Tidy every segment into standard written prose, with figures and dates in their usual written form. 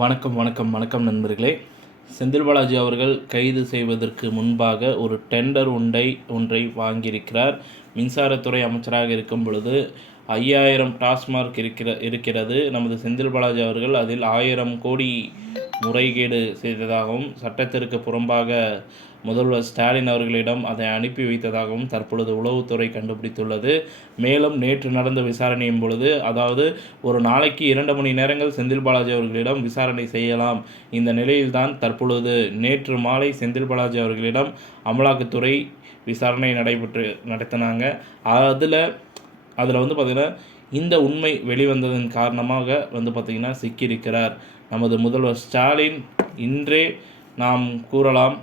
வணக்கம் நண்பர்களே. செந்தில் பாலாஜி அவர்கள் கைது செய்வதற்கு முன்பாக ஒரு டெண்டர் ஒன்றை வாங்கியிருக்கிறார். மின்சாரத்துறை அமைச்சராக இருக்கும் பொழுது 5000 டாஸ்மார்க் இருக்கிறது. நமது செந்தில் பாலாஜி அவர்கள் அதில் 1000 கோடி முறைகேடு செய்ததாகவும், சட்டத்திற்கு புறம்பாக முதல்வர் ஸ்டாலின் அவர்களிடம் அதை அனுப்பி வைத்ததாகவும் தற்பொழுது உளவுத்துறை கண்டுபிடித்துள்ளது. மேலும் நேற்று நடந்த விசாரணையின் பொழுது, அதாவது ஒரு நாளைக்கு 2 மணி நேரங்கள் செந்தில் பாலாஜி அவர்களிடம் விசாரணை செய்யலாம். இந்த நிலையில்தான் தற்பொழுது நேற்று மாலை செந்தில் பாலாஜி அவர்களிடம் அமலாக்கத்துறை விசாரணை நடத்தினாங்க. அதில் பார்த்திங்கன்னா, இந்த உண்மை வெளிவந்ததன் காரணமாக பார்த்திங்கன்னா சிக்கியிருக்கிறார் நமது முதல்வர் ஸ்டாலின். இன்றே நாம் கூறலாம்,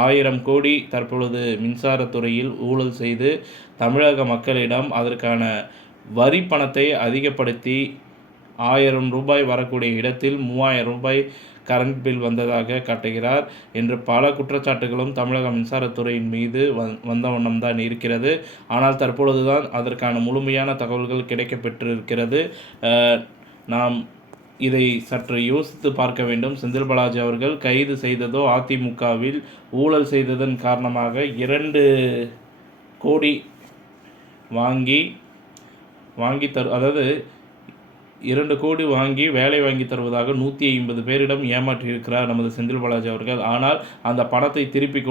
1000 கோடி தற்பொழுது மின்சாரத்துறையில் ஊழல் செய்து தமிழக மக்களிடம் அதற்கான வரி பணத்தை அதிகப்படுத்தி 1000 ரூபாய் வரக்கூடிய இடத்தில் 3000 ரூபாய் கரண்ட் பில் வந்ததாக காட்டுகிறார் என்று பல குற்றச்சாட்டுகளும் தமிழக மின்சாரத்துறையின் மீது வந்த வண்ணம்தான் இருக்கிறது. ஆனால் தற்பொழுதுதான் அதற்கான முழுமையான தகவல்கள் கிடைக்கப்பெற்றிருக்கிறது. நாம் இதை சற்று யோசித்து பார்க்க வேண்டும். செந்தில் பாலாஜி அவர்கள் கைது செய்ததோ அதிமுகவில் ஊழல் செய்ததன் காரணமாக 2 கோடி வாங்கி அதாவது 2 கோடி வாங்கி வேலை வாங்கி தருவதாக 150 பேரிடம் ஏமாற்றியிருக்கிறார் நமது செந்தில் பாலாஜி அவர்கள். ஆனால் அந்த பணத்தை திருப்பியும்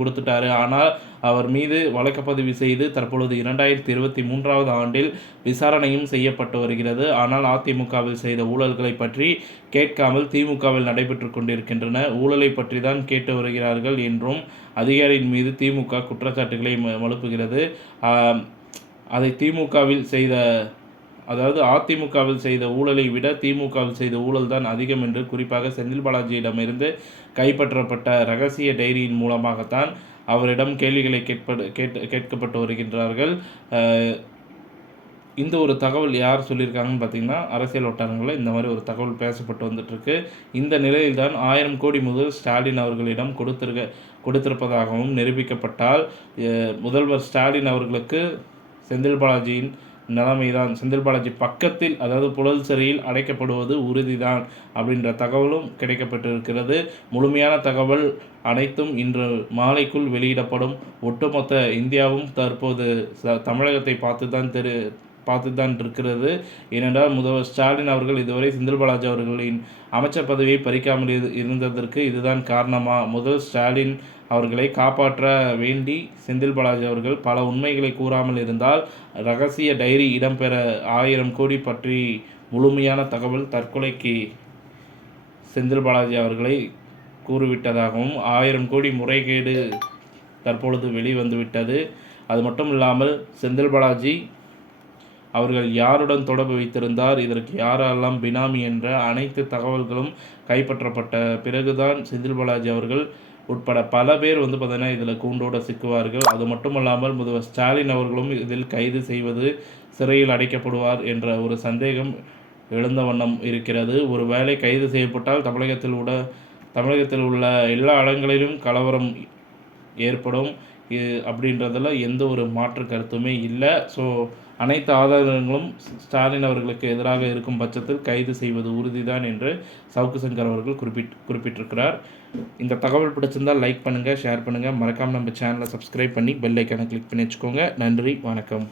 கொடுத்துட்டாரு. ஆனால் அவர் மீது வழக்குப்பதிவு செய்து தற்பொழுது 2023 ஆண்டில் விசாரணையும் செய்யப்பட்டு வருகிறது. ஆனால் அதிமுகவில் செய்த ஊழல்களை பற்றி கேட்காமல் திமுகவில் நடைபெற்று கொண்டிருக்கின்றன. ஊழலை பற்றி தான் கேட்டு வருகிறார்கள் என்றும் அதிகாரியின் மீது திமுக குற்றச்சாட்டுகளை எழுப்புகிறது. அதை அதிமுகவில் செய்த ஊழலை விட திமுகவில் செய்த ஊழல் தான் அதிகம் என்று, குறிப்பாக செந்தில் பாலாஜியிடமிருந்து கைப்பற்றப்பட்ட ரகசிய டைரியின் மூலமாகத்தான் அவரிடம் கேள்விகளை கேட்கப்பட்டு வருகின்றார்கள். இந்த ஒரு தகவல் யார் சொல்லியிருக்காங்கன்னு பார்த்திங்கன்னா, அரசியல் வட்டாரங்களில் இந்த மாதிரி ஒரு தகவல் பேசப்பட்டு வந்துட்டுருக்கு. இந்த நிலையில்தான் 1000 கோடி முதல் ஸ்டாலின் அவர்களிடம் கொடுத்திருப்பதாகவும் நிரூபிக்கப்பட்டால், முதல்வர் ஸ்டாலின் அவர்களுக்கு செந்தில் பாலாஜியின் நிலைமைதான், செந்தில் பாலாஜி பக்கத்தில், அதாவது புழல் சிறையில் அடைக்கப்படுவது உறுதிதான் அப்படின்ற தகவலும் கிடைக்கப்பட்டிருக்கிறது. முழுமையான தகவல் அனைத்தும் இன்று மாலைக்குள் வெளியிடப்படும். ஒட்டுமொத்த இந்தியாவும் தற்போது தமிழகத்தை பார்த்துதான் இருக்கிறது. ஏனென்றால் முதல்வர் ஸ்டாலின் அவர்கள் இதுவரை செந்தில் பாலாஜி அவர்களின் அமைச்சர் பதவியை பறிக்காமல் இருந்ததற்கு இதுதான் காரணமா? முதல் ஸ்டாலின் அவர்களை காப்பாற்ற வேண்டி செந்தில் பாலாஜி அவர்கள் பல உண்மைகளை கூறாமல் இருந்தால், ரகசிய டைரி இடம்பெற 1000 கோடி பற்றி முழுமையான தகவல் தற்கொலைக்கு செந்தில் பாலாஜி அவர்களை கூறிவிட்டதாகவும், 1000 கோடி முறைகேடு தற்பொழுது வெளிவந்துவிட்டது. அது மட்டும் இல்லாமல் செந்தில் பாலாஜி அவர்கள் யாருடன் தொடர்பு வைத்திருந்தார், இதற்கு யாரெல்லாம் பினாமி என்ற அனைத்து தகவல்களும் கைப்பற்றப்பட்ட பிறகுதான் செந்தில் பாலாஜி அவர்கள் உட்பட பல பேர் பார்த்திங்கன்னா இதில் கூண்டோடு சிக்குவார்கள். அது மட்டுமல்லாமல் முதல்வர் ஸ்டாலின் அவர்களும் இதில் கைது செய்வது, சிறையில் அடைக்கப்படுவார் என்ற ஒரு சந்தேகம் எழுந்த வண்ணம் இருக்கிறது. ஒரு வேளை கைது செய்யப்பட்டால் தமிழகத்தில் உள்ள எல்லா இடங்களிலும் கலவரம் ஏற்படும் அப்படின்றதில் எந்த ஒரு மாற்று கருத்துமே இல்லை. ஸோ அனைத்து ஆதாரங்களும் ஸ்டாலின் அவர்களுக்கு எதிராக இருக்கும் பட்சத்தில் கைது செய்வது உறுதிதான் என்று சவுக்கு சங்கர் அவர்கள் குறிப்பிட்டிருக்கிறார். இந்த தகவல் பிடிச்சிருந்தால் லைக் பண்ணுங்கள், ஷேர் பண்ணுங்கள். மறக்காமல் நம்ம சேனலை சப்ஸ்கிரைப் பண்ணி பெல் ஐக்கானை கிளிக் பண்ணி வச்சுக்கோங்க. நன்றி, வணக்கம்.